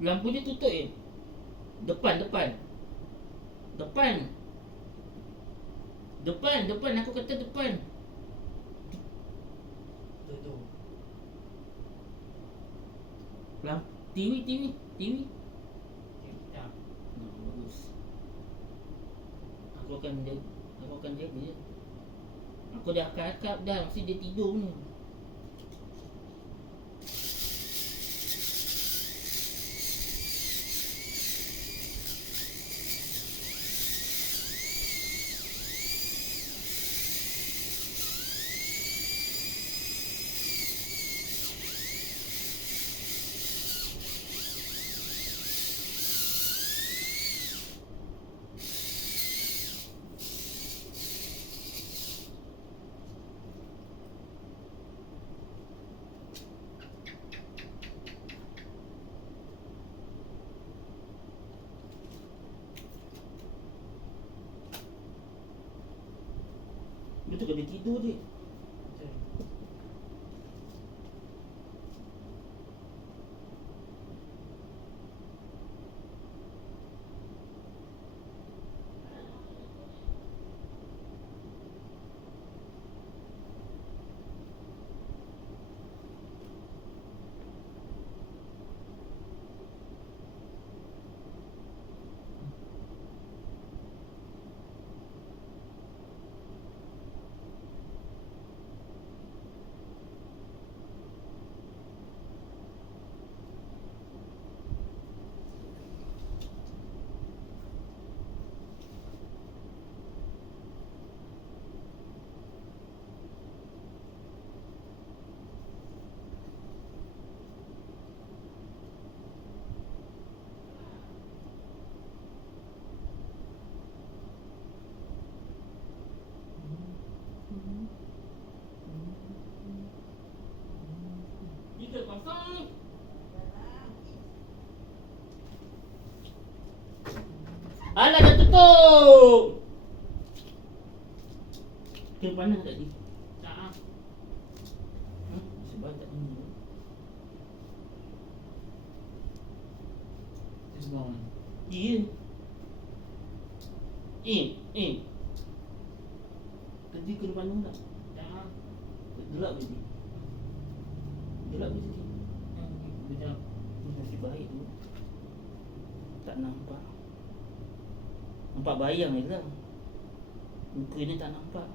Lampu dia tutup Depan. Depan, aku kata depan. Tu. TV. Ya. Bagus. Aku akan jaga. Aku dah akap dah, mesti dia tidur ni. Betul ke dia tidur je? Betul. Kita pasang ni. Alah, dah tutup. Kena panas tadi. Tak. Sebab tak ini. Terus Iya. Tadi kena panas tak? Tak. Gelap ke dia? Gelap ke tadi? Betul. Nasib baik tu. Tak nampak. Nampak bayang je lah. Muka ni tak nampak.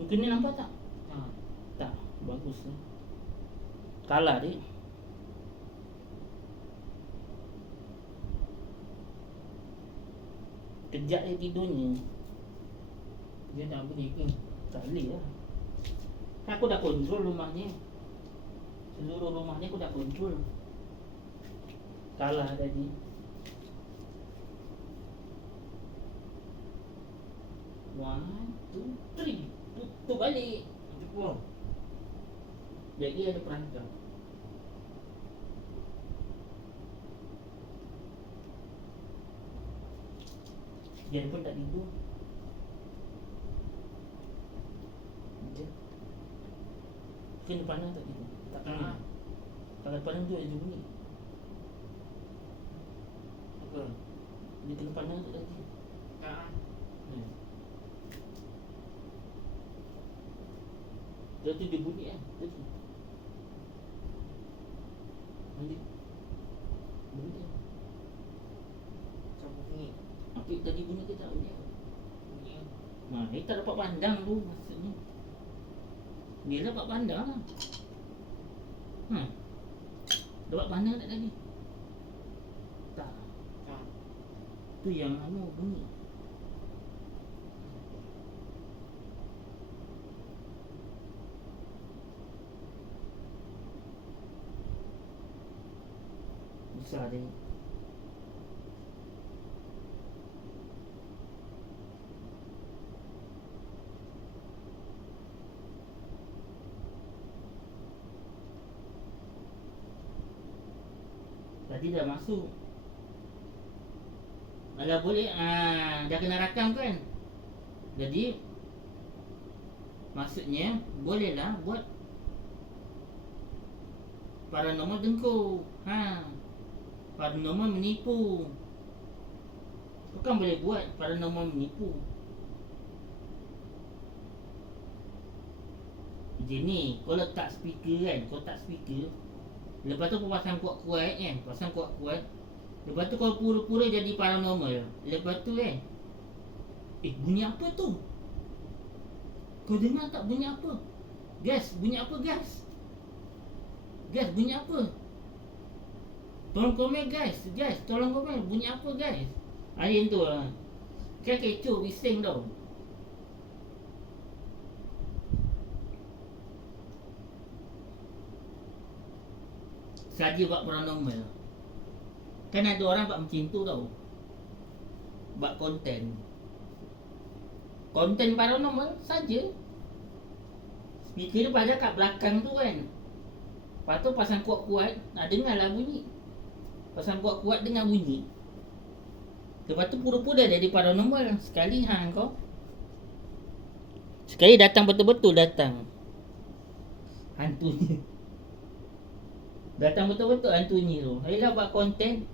Muka ni nampak tak? Tak. Tak. Bagus lah. Kalah dia. Kejap dia tidurnya. Dia tak boleh ke? Tak boleh lah. Aku dah kontrol rumah ni. Seluruh rumah ni aku dah kontrol. Kalah tadi. One, two, three. Tutup balik. Itu pun. Jadi ada perancang. Dia pun tak tidur. Dia kena panas tak tidur? Tak kena. Kalau panas tu ada bunyi. Apa? Dia kena panas tak tadi? Tak. Dia tu dia bunyi kan? Tadi. Nanti bunyi kan? Siapa bunyi? Apa tadi bunyi ke tak bunyi? Bunyi. Dia tak dapat pandang tu maksudnya. Dia dapat pandang lah. Dapat pandang tak tadi? Tak. Tak. Tu yang bunyi. Besar dia. Tadi dah masuk. Kalau boleh, dah kena rakam kan? Jadi maksudnya bolehlah buat paranormal dengkul. Paranormal menipu. Kau kan boleh buat paranormal menipu. Jadi ni, kau letak speaker kan, kau letak speaker. Lepas tu kau pasang kuat-kuat kan, pasang kuat-kuat. Lepas tu kau pura-pura jadi paranormal. Lepas tu kan, bunyi apa tu? Kau dengar tak bunyi apa? Gas, bunyi apa gas? Gas, bunyi apa? Tolong komen guys, tolong komen bunyi apa guys? Yang tu lah. Kan kecoh, bising tau. Saja buat paranormal. Kan ada orang buat macam tu tau. Buat konten paranormal saja. Speaker dia pasang kat belakang tu kan. Lepas tu pasang kuat-kuat, dengar lah bunyi. Pasang kuat-kuat dengar bunyi. Lepas tu pura-pura jadi paranormal. Sekali kau. Sekali datang betul-betul datang. Hantunya. Datang betul-betul hantunya tu. Ayolah buat konten.